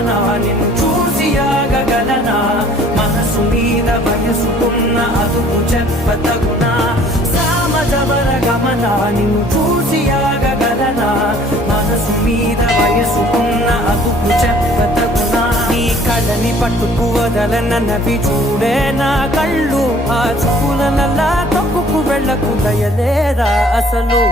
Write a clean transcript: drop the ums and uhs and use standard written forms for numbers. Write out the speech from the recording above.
గమన నిన్ను చూసి ఆగగలనా మనసు మీద వయసుకున్న అదుపు చెప్పతగునా సామజవర గమన నిన్ను చూసి ఆగగలనా మనసు మీద వయసుకున్న అదుపు చెప్పతగునా నీ కళ్ళని పట్టుకు వదలనవి చూడే నా కళ్ళు ఆ చూపులనల్లా తప్పుకు వెళ్ళకు దయలేరా అసలు